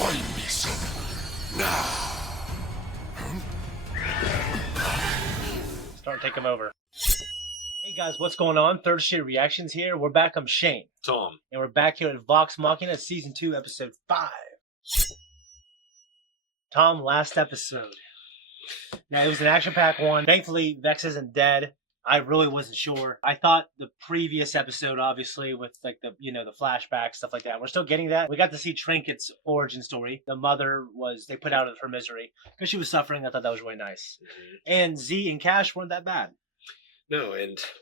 Find me some. Now. Start taking over. Hey guys, what's going on? ThirdStreet Reactions here. We're back. I'm Shane. Tom. And we're back here at Vox Machina, Season 2, Episode 5. Tom, last episode. Now, it was an action-packed one. Thankfully, Vex isn't dead. I really wasn't sure. I thought the previous episode, obviously, with like the flashbacks, stuff like that. We're still getting that. We got to see Trinket's origin story. The mother they put out of her misery because she was suffering. I thought that was really nice. Mm-hmm. And Z and Cash weren't that bad. No,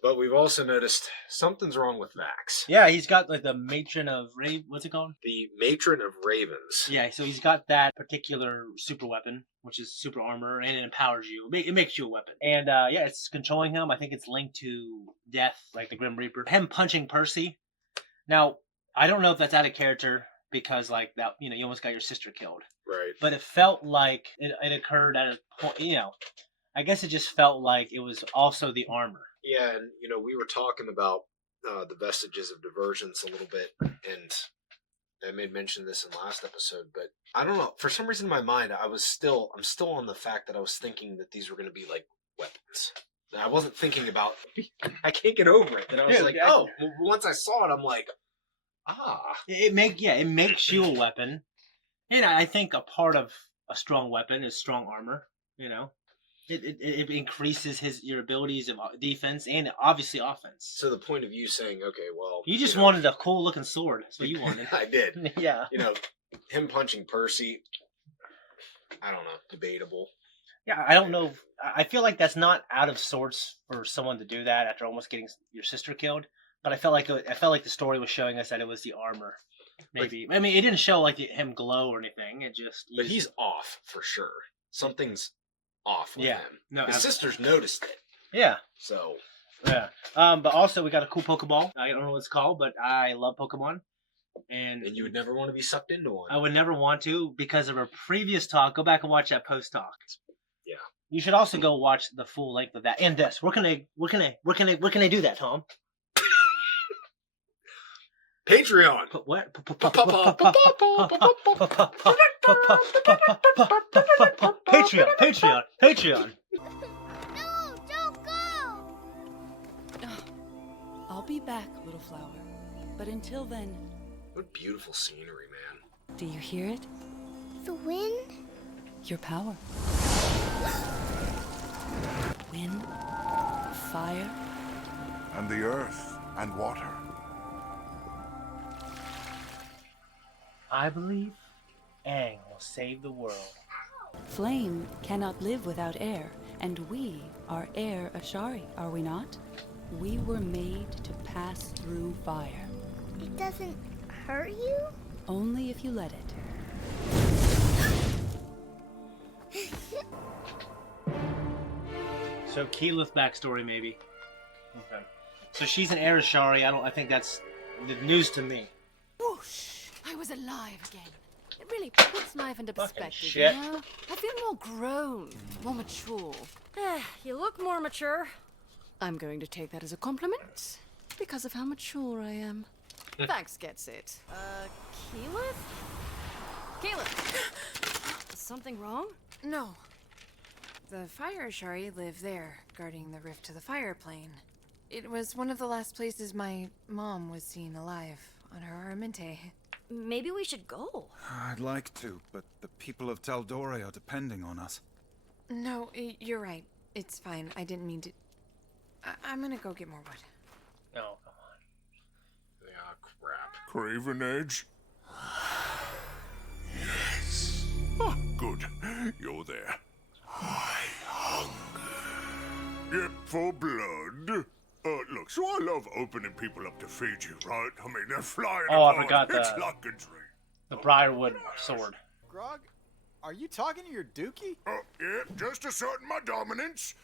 but we've also noticed something's wrong with Vax. Yeah, he's got like the matron of what's it called? The matron of Ravens. Yeah, so he's got that particular super weapon, which is super armor, and it empowers you. It makes you a weapon. And yeah, it's controlling him. I think it's linked to death, like the Grim Reaper. Him punching Percy. Now, I don't know if that's out of character because like that, you almost got your sister killed. Right. But it felt like it occurred at a point, I guess it just felt like it was also the armor. Yeah, and we were talking about the vestiges of divergence a little bit, and I made mention of this in last episode, but I don't know. For some reason in my mind, I'm still on the fact that I was thinking that these were going to be like weapons. And I wasn't thinking about. I can't get over it. And I was once I saw it, I'm like, It makes you a weapon. And I think a part of a strong weapon is strong armor. It increases your abilities of defense and obviously offense. So the point of you saying, okay, well... You just wanted a cool looking sword. That's what you wanted. I did. Yeah. Him punching Percy, I don't know, debatable. Yeah, I don't know. I feel like that's not out of sorts for someone to do that after almost getting your sister killed. But I felt like the story was showing us that it was the armor. Maybe. I mean, it didn't show like him glow or anything. It just... But he's off for sure. Something's off with him. No, his sisters noticed it. Yeah. So. Yeah. But also we got a cool Pokeball. I don't know what it's called, but I love Pokemon. And you would never want to be sucked into one. I would never want to because of our previous talk. Go back and watch that post talk. Yeah. You should also go watch the full length of that and this. Where can I do that, Tom? Patreon. What? Patreon. No, don't go. I'll be back, little flower. But until then... What beautiful scenery, man. Do you hear it? The wind? Your power. Wind, fire, And the earth and water. I believe Aang will save the world. flame cannot live without air, and we are air Ashari, are we not? We were made to pass through fire. It doesn't hurt you? Only if you let it. So Keyleth backstory, maybe. Okay. So she's an air Ashari. I think that's the news to me. Whoosh! I was alive again. It really puts life into perspective, shit. you know? I feel more grown, more mature. You look more mature. I'm going to take that as a compliment, because of how mature I am. Vax gets it. Keyleth? Keyleth! Is something wrong? No. The Fire Ashari live there, guarding the rift to the fire plane. It was one of the last places my mom was seen alive on her Aramente. Maybe we should go. I'd like to, but the people of Taldore are depending on us. No, you're right. It's fine. I didn't mean to... I'm gonna go get more wood. No, come on. Yeah, crap. Craven Edge? Yes. Ah, good. You're there. I hunger. Yep, for blood. Look, so I love opening people up to Fiji, right? I mean, they're flying I apart. forgot It's that. like a dream. The Briarwood sword. Grog, are you talking to your dookie? Yeah, just asserting my dominance.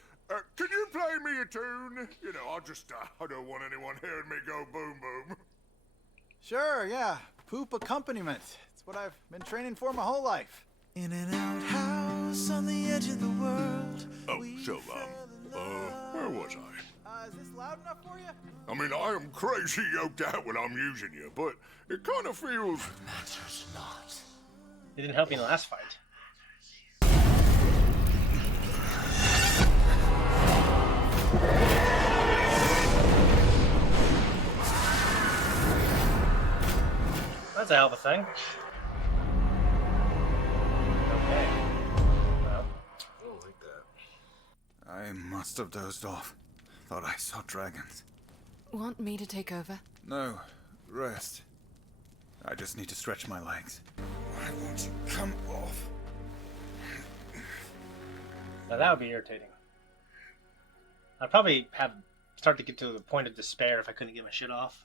Can you play me a tune? You know, I don't want anyone hearing me go boom boom. Sure, yeah. Poop accompaniment. It's what I've been training for my whole life. In an outhouse on the edge of the world. Oh, so, where was I? Is this loud enough for you? I mean, I am crazy yoked out when I'm using you, but it kind of feels... Matters not. It didn't help you in the last fight. That's a hell of a thing. Okay. Well. I don't like that. I must have dozed off. Thought I saw dragons. Want me to take over? No, rest. I just need to stretch my legs. Why won't you come off? Now that would be irritating. I'd probably start to get to the point of despair if I couldn't get my shit off.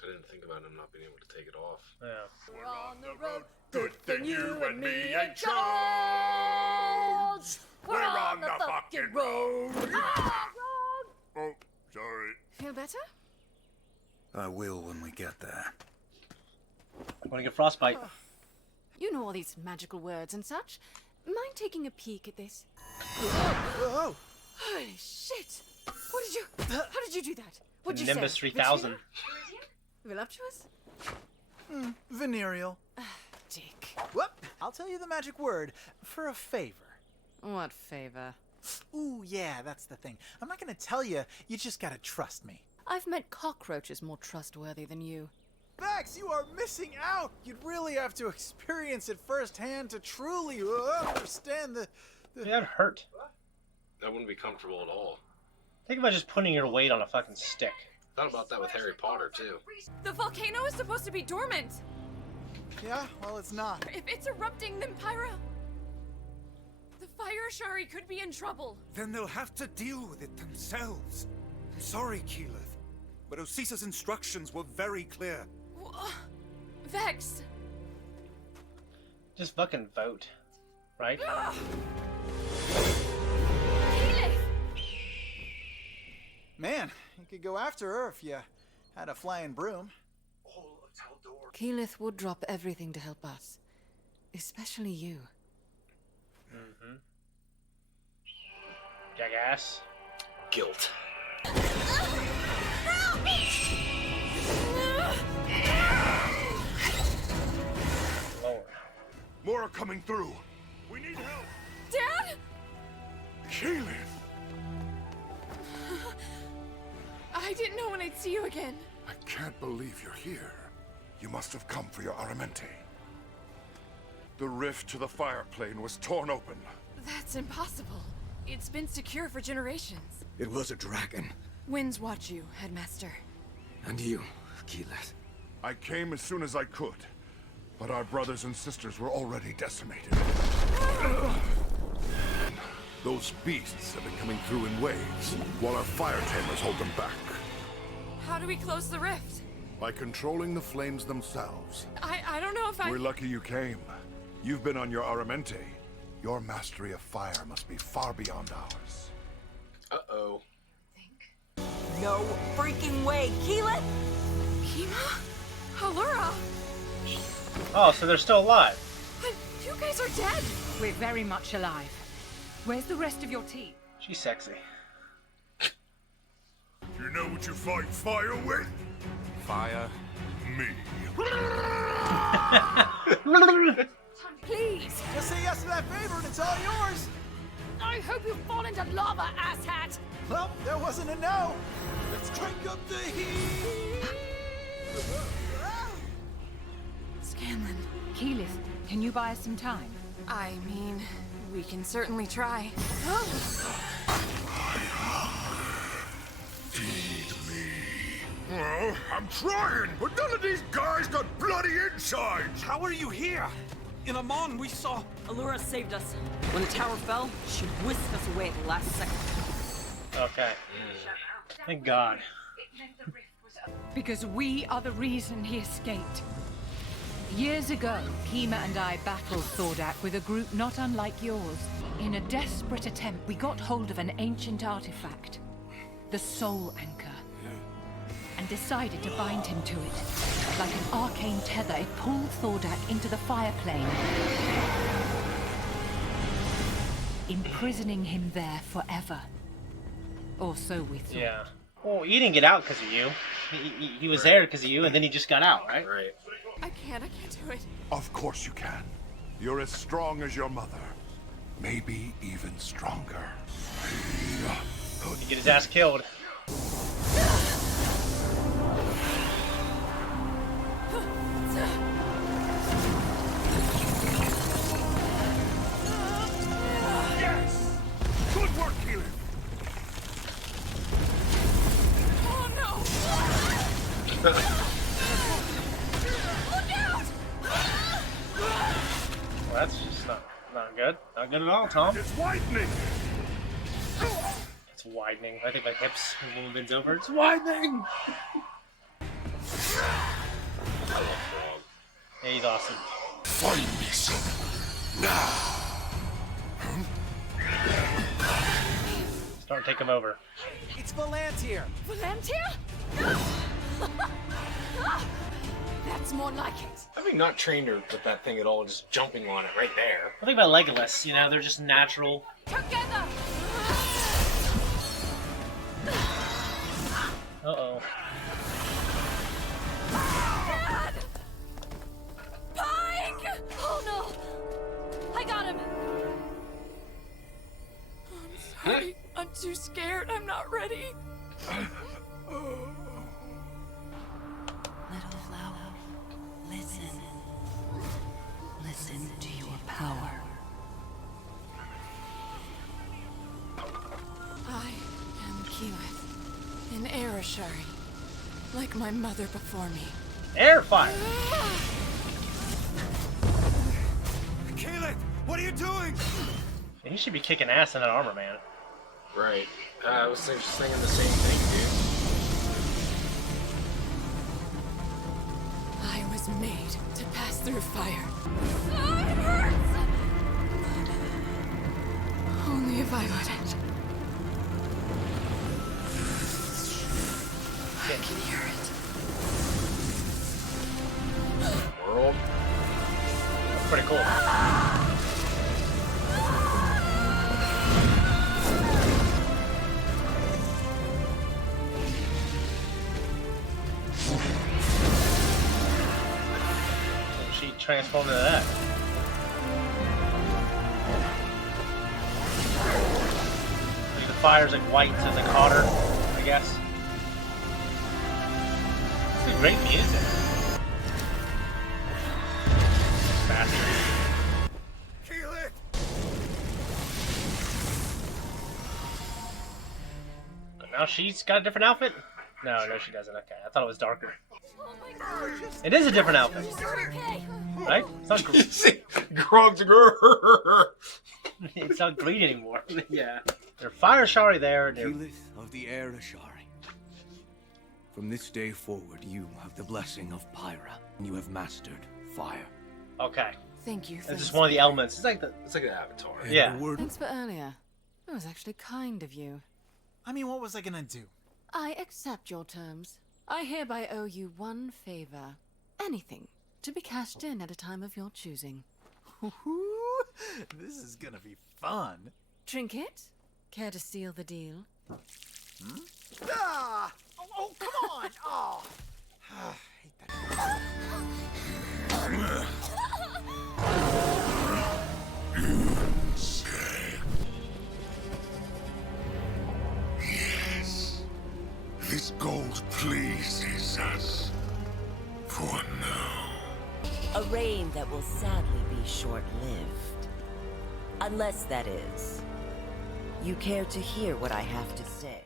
I didn't think about him not being able to take it off. Yeah. We're on the road. Good thing you and me ain't Jones. We're on the fucking road. Oh, sorry. Feel better? I will when we get there. I'm gonna get frostbite. You know all these magical words and such. Mind taking a peek at this? Whoa! Holy shit! What did you... How did you do that? What'd you Nimbus say? 3000. Voluptuous? Venereal. Dick. Whoop! I'll tell you the magic word for a favor. What favor? Ooh, yeah, that's the thing. I'm not gonna tell you. You just gotta trust me. I've met cockroaches more trustworthy than you. Max, you are missing out. You'd really have to experience it firsthand to truly understand the... Yeah, that hurt. That wouldn't be comfortable at all. Think about just putting your weight on a fucking stick. Thought about that with Harry Potter, too. The volcano is supposed to be dormant. Yeah, well, it's not. If it's erupting, then Pyra... The fire Shari could be in trouble. Then they'll have to deal with it themselves. I'm sorry, Keyleth, but Osisa's instructions were very clear. Vex. Just fucking vote. Right? Keyleth! Man, you could go after her if you had a flying broom. Keyleth would drop everything to help us. Especially you. Mm-hmm. Jackass. Guilt. Lord. More are coming through. We need help. Dad? Keyleth. I didn't know when I'd see you again. I can't believe you're here. You must have come for your Aramente. The rift to the fire plane was torn open. That's impossible. It's been secure for generations. It was a dragon. Winds watch you, Headmaster. And you, Keyleth. I came as soon as I could, but our brothers and sisters were already decimated. Those beasts have been coming through in waves, while our fire tamers hold them back. How do we close the rift? By controlling the flames themselves. I don't know if I... We're lucky you came. You've been on your Aramente. Your mastery of fire must be far beyond ours. Uh-oh. No freaking way, Keyleth! Kima? Allura? Oh, so they're still alive. But you guys are dead! We're very much alive. Where's the rest of your team? She's sexy. You know what you fight fire with? Fire. Me. Please! Just say yes to that favor and it's all yours. I hope you fall into lava, asshat! Well, there wasn't a no. Let's crank up the heat. Scanlan. Keyleth, can you buy us some time? I mean, we can certainly try. Feed me. Well, I'm trying, but none of these guys got bloody insides. How are you here? In Amon, we saw... Allura saved us. When the tower fell, she whisked us away at the last second. Okay. Thank God. Because we are the reason he escaped. Years ago, Kima and I battled Thordak with a group not unlike yours. In a desperate attempt, we got hold of an ancient artifact, the Soul Anchor, and decided to bind him to it. Like an arcane tether, it pulled Thordak into the fire plane, imprisoning him there forever. Or so we thought. Yeah. Well, he didn't get out because of you. He was there because of you, and then he just got out, right? Right. I can't do it. Of course you can. You're as strong as your mother. Maybe even stronger. You get his ass killed. Yes! Good work, Keyleth. Oh no! Look out! Well, that's just not good. Not good at all, Tom. It's widening. It's widening. I think my hips when the woman bends over. It's widening. Yeah, he's awesome. Find me some now. Start to take him over. It's Volantier. Volantier? That's more like it. Having not trained her with that thing at all, just jumping on it right there. I think about Legolas, you know, they're just natural. Together! Uh-oh. Dad! Pike! Oh no! I got him! I'm sorry. I'm too scared. I'm not ready. Little flower, listen. Listen to your power. I am Keyleth, an air Ashari, like my mother before me. Air fire! Keyleth, what are you doing? He should be kicking ass in that armor, man. Right. I was just thinking the same thing, dude. I was made to pass through fire. Oh, it hurts! Only if I wouldn't. I can hear it. World. That's pretty cool. She transformed into that. Like the fire's like white and the caught her, I guess. It's great music. Bastard. Keyleth! But now she's got a different outfit? No, she doesn't. Okay, I thought it was darker. It is a different outfit. Right? It's not green. It's not green anymore. Yeah. They're fire shari there. Keyleth of the Air Ashari. From this day forward, you have the blessing of Pyra. You have mastered fire. Okay. Thank you for It's just one of the elements. It's like an avatar. And Yeah. the word- Thanks for earlier. That was actually kind of you. I mean, what was I gonna do? I accept your terms. I hereby owe you one favor. Anything to be cashed in at a time of your choosing. This is gonna be fun. Trinket? Care to seal the deal? Ah! Oh, come on! Oh. I hate that. Yes. This gold pleases us. For now. A reign that will sadly be short-lived. Unless, that is, you care to hear what I have to say.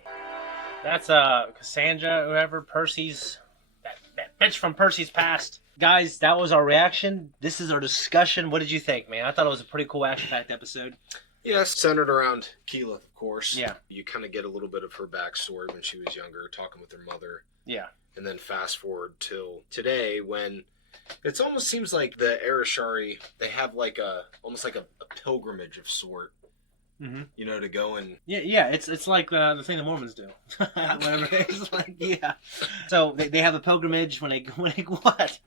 That's Cassandra, whoever, Percy's that bitch from Percy's past. Guys, that was our reaction. This is our discussion. What did you think, man? I thought it was a pretty cool action-packed episode. Yeah, centered around Keyleth, of course. Yeah. You kind of get a little bit of her backstory when she was younger, talking with her mother. Yeah. And then fast forward till today, when it almost seems like the Arashari, they have like almost like a pilgrimage of sort. Mm-hmm. You know, to go and Yeah. It's like the thing the Mormons do. Whatever it is, like, yeah. So they have a pilgrimage when they what?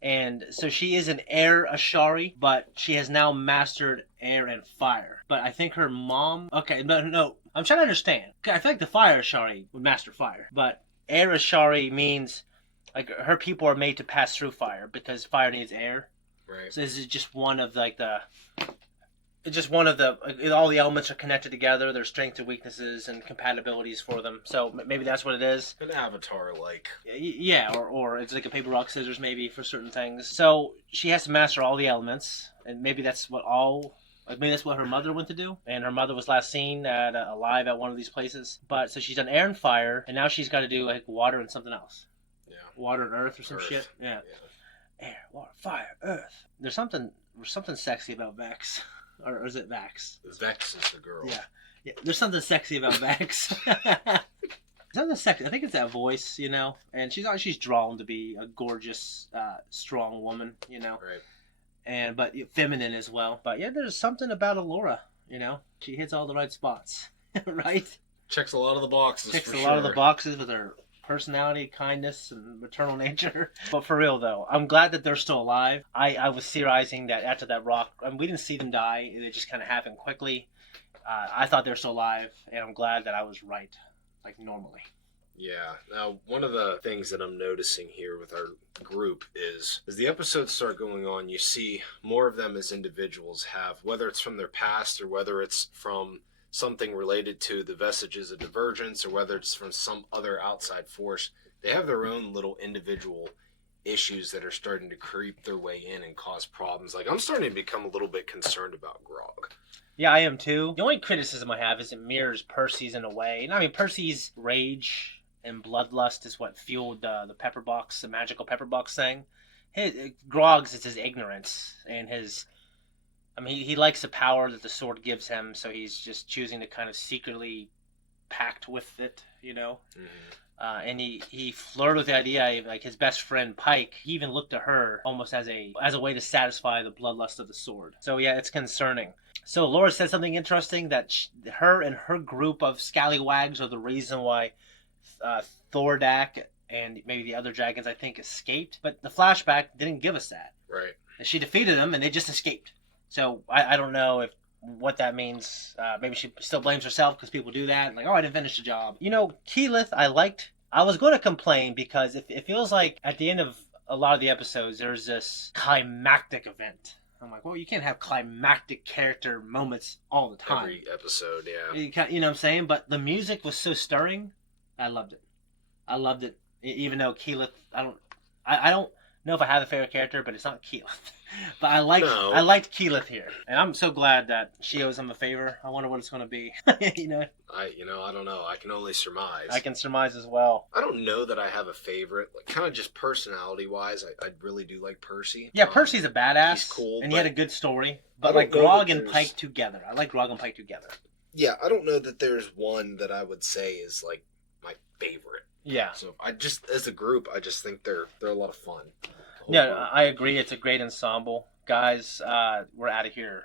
And so she is an air Ashari, but she has now mastered air and fire. But I think her mom... Okay, no. I'm trying to understand. I feel like the fire Ashari would master fire. But air Ashari means like her people are made to pass through fire because fire needs air. Right. So this is just one of like all the elements are connected together. There's strengths and weaknesses and compatibilities for them. So maybe that's what it is. An avatar like. Yeah, or it's like a paper rock scissors maybe for certain things. So she has to master all the elements, and maybe that's what her mother went to do. And her mother was last seen alive at one of these places. But so she's done air and fire, and now she's got to do like water and something else. Yeah. Water and earth or some shit. Yeah. Air, water, fire, earth. There's something sexy about Vex. Or is it Vax? Vex is the girl. Yeah. There's something sexy about Vax. Something sexy. I think it's that voice, you know. And she's drawn to be a gorgeous, strong woman, you know. Right. But feminine as well. But yeah, there's something about Allura, you know. She hits all the right spots, right? Checks a lot of the boxes. Checks a lot of the boxes with her personality, kindness, and maternal nature. But for real though, I'm glad that they're still alive. I was theorizing that after that rock, we didn't see them die. It just kind of happened quickly. I thought they were still alive, and I'm glad that I was right, like normally. Yeah. Now, one of the things that I'm noticing here with our group is as the episodes start going on, you see more of them as individuals have, whether it's from their past or whether it's from something related to the vestiges of divergence or whether it's from some other outside force, they have their own little individual issues that are starting to creep their way in and cause problems. Like, I'm starting to become a little bit concerned about Grog. Yeah, I am too. The only criticism I have is it mirrors Percy's in a way. I mean, Percy's rage and bloodlust is what fueled the pepper box, the magical pepper box thing. Grog's is his ignorance and his... I mean, he likes the power that the sword gives him, so he's just choosing to kind of secretly pact with it, you know? Mm-hmm. And he flirted with the idea, like his best friend Pike, he even looked at her almost as a way to satisfy the bloodlust of the sword. So yeah, it's concerning. So Laura said something interesting, that her and her group of scallywags are the reason why Thordak and maybe the other dragons, I think, escaped. But the flashback didn't give us that. Right. And she defeated them, and they just escaped. So I don't know what that means. Maybe she still blames herself because people do that. Like, oh, I didn't finish the job. You know, Keyleth, I liked. I was going to complain because it feels like at the end of a lot of the episodes, there's this climactic event. I'm like, well, you can't have climactic character moments all the time. Every episode, yeah. You know what I'm saying? But the music was so stirring. I loved it. I loved it. Even though Keyleth, I don't know if I have a favorite character, but it's not Keyleth. But I liked Keyleth here, and I'm so glad that she owes him a favor. I wonder what it's going to be. you know. I don't know. I can only surmise. I can surmise as well. I don't know that I have a favorite. Like, kind of just personality wise, I really do like Percy. Yeah, Percy's a badass. He's cool, and he had a good story. But like Grog and Pike together, I like Grog and Pike together. Yeah, I don't know that there's one that I would say is like my favorite. Yeah. So I just, as a group, I just think they're a lot of fun. Yeah, I agree. It's a great ensemble. Guys, we're out of here.